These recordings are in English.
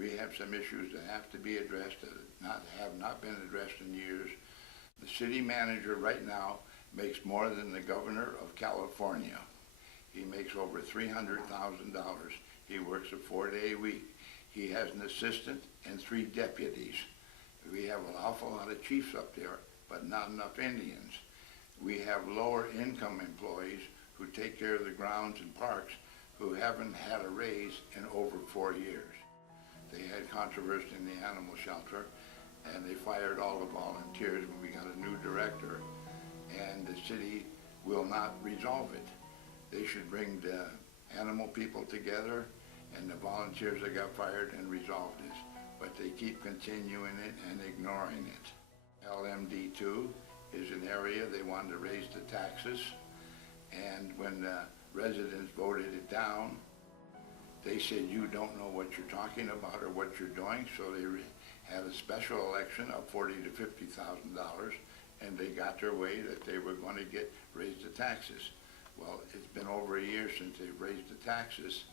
We have some issues that have to be addressed that have not been addressed in years. The city manager right now makes more than the governor of California. He makes over $300,000. He works a 4-day week. He has an assistant and 3 deputies. We have an awful lot of chiefs up there, but not enough Indians. We have lower income employees who take care of the grounds and parks who haven't had a raise in over 4 years. They had controversy in the animal shelter, and they fired all the volunteers when we got a new director, and the city will not resolve it. They should bring the animal people together and the volunteers that got fired and resolve this, but they keep continuing it and ignoring it. LMD2 is an area they wanted to raise the taxes, and when the residents voted it down, they said, you don't know what you're talking about or what you're doing, so they had a special election of $40,000 to $50,000, and they got their way that they were going to raise the taxes. Well, it's been over a year since they've raised the taxes,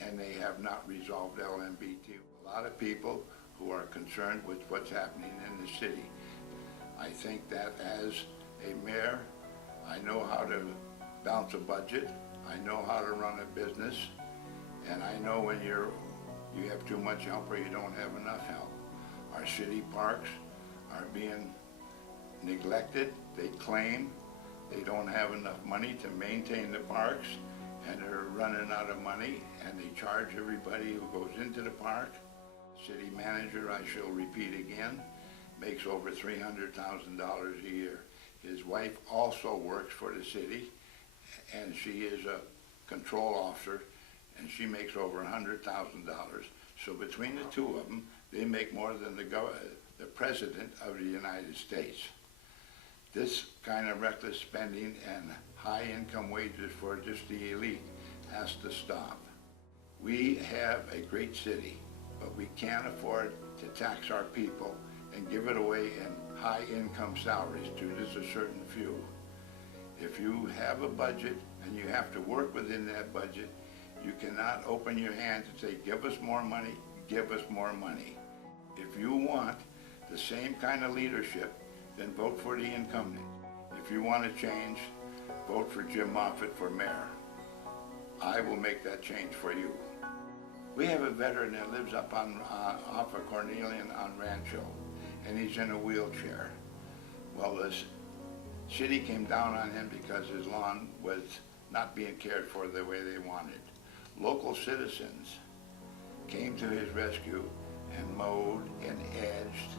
and they have not resolved LMBT. A lot of people who are concerned with what's happening in the city. I think that as a mayor, I know how to balance a budget, I know how to run a business, and I know when you have too much help or you don't have enough help. Our city parks are being neglected. They claim they don't have enough money to maintain the parks, and they're running out of money, and they charge everybody who goes into the park. City manager, I shall repeat again, makes over $300,000 a year. His wife also works for the city, and she is a control officer, and she makes over $100,000. So between the two of them, they make more than the President of the United States. This kind of reckless spending and high income wages for just the elite has to stop. We have a great city, but we can't afford to tax our people and give it away in high income salaries to just a certain few. If you have a budget and you have to work within that budget, you cannot open your hands and say, give us more money, give us more money. If you want the same kind of leadership, then vote for the incumbent. If you want to change, vote for Jim Moffatt for mayor. I will make that change for you. We have a veteran that lives up off of Cornelian on Rancho, and he's in a wheelchair. Well, the city came down on him because his lawn was not being cared for the way they wanted. Local citizens came to his rescue and mowed and edged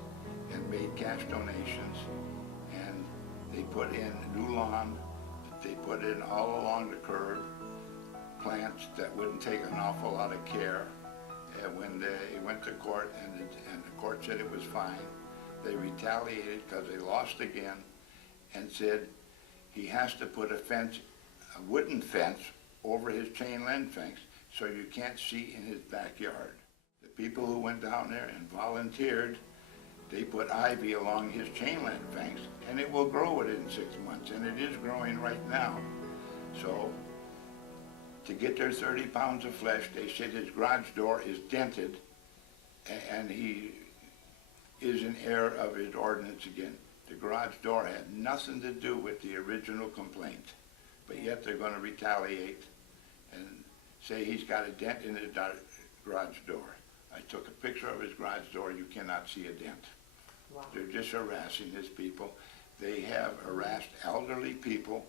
and made cash donations, and they put in new lawn, they put in all along the curb plants that wouldn't take an awful lot of care. And when they went to court and the court said it was fine, they retaliated because they lost again and said he has to put a fence, a wooden fence, over his chain link fence so you can't see in his backyard. The people who went down there and volunteered, they put ivy along his chain link fence, and it will grow within 6 months, and it is growing right now. So to get their 30 pounds of flesh, they said his garage door is dented, and he is in error of his ordinance again. The garage door had nothing to do with the original complaint, but yet they're going to retaliate and say he's got a dent in his garage door. I took a picture of his garage door. You cannot see a dent. Wow. They're just harassing his people. They have harassed elderly people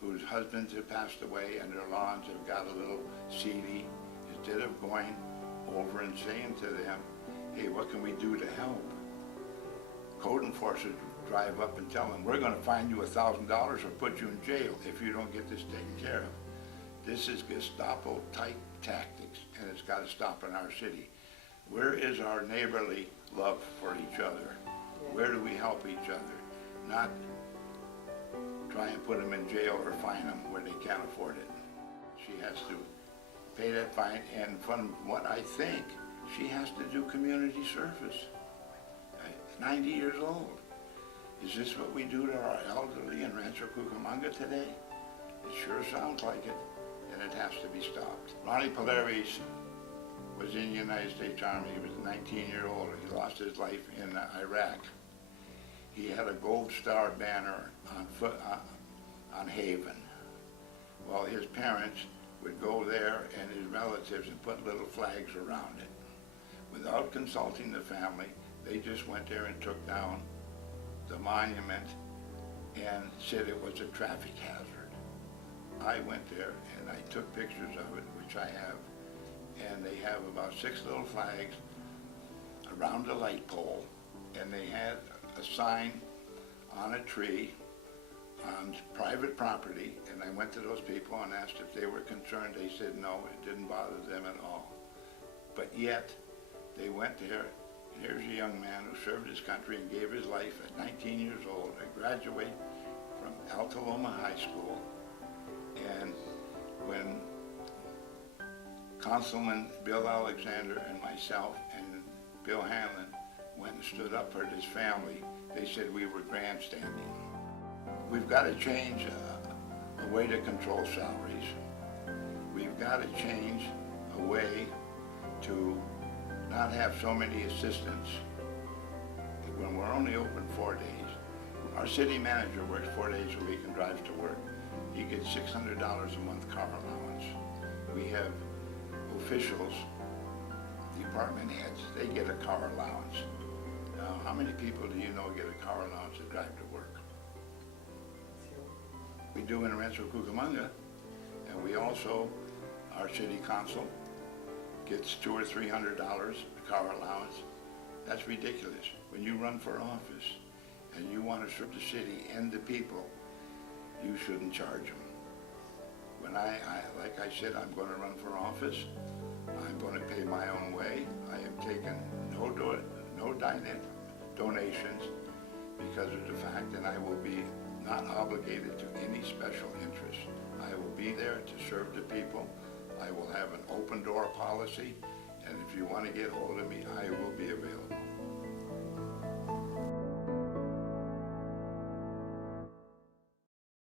whose husbands have passed away and their lawns have got a little seedy. Instead of going over and saying to them, hey, what can we do to help? Code enforcers drive up and tell them, we're going to fine you $1,000 or put you in jail if you don't get this taken care of. This is Gestapo-type tactics, and it's got to stop in our city. Where is our neighborly love for each other? Where do we help each other? Not try and put them in jail or fine them where they can't afford it. She has to pay that fine, and from what I think, she has to do community service. 90 years old. Is this what we do to our elderly in Rancho Cucamonga today? It sure sounds like it, and it has to be stopped. Ronnie Polari's was in the United States Army. He was a 19-year-old. He lost his life in Iraq. He had a gold star banner on Haven. Well, his parents would go there and his relatives and put little flags around it. Without consulting the family, they just went there and took down the monument and said it was a traffic hazard. I went there and I took pictures of it, which I have, and they have about 6 little flags around the light pole, and they had a sign on a tree on private property, and I went to those people and asked if they were concerned. They said no, it didn't bother them at all. But yet, they went there. Here's a young man who served his country and gave his life at 19 years old, a graduate from Altaloma High School. And when Councilman Bill Alexander and myself and Bill Hanlon went and stood up for his family, they said we were grandstanding. We've got to change a way to control salaries. We've got to change a way to not have so many assistants when we're only open 4 days. Our city manager works 4 days a week and drives to work. He gets $600 a month car allowance. We have officials, department heads, they get a car allowance. Now, how many people do you know get a car allowance to drive to work? We do in Rancho Cucamonga, and we also, our city council gets $200 or $300 a car allowance. That's ridiculous. When you run for office and you want to serve the city and the people, you shouldn't charge them. When like I said, I'm going to run for office. I'm going to pay my own way. I am taking no donations because of the fact that I will be not obligated to any special interest. I will be there to serve the people. I will have an open door policy, and if you want to get hold of me, I will be available.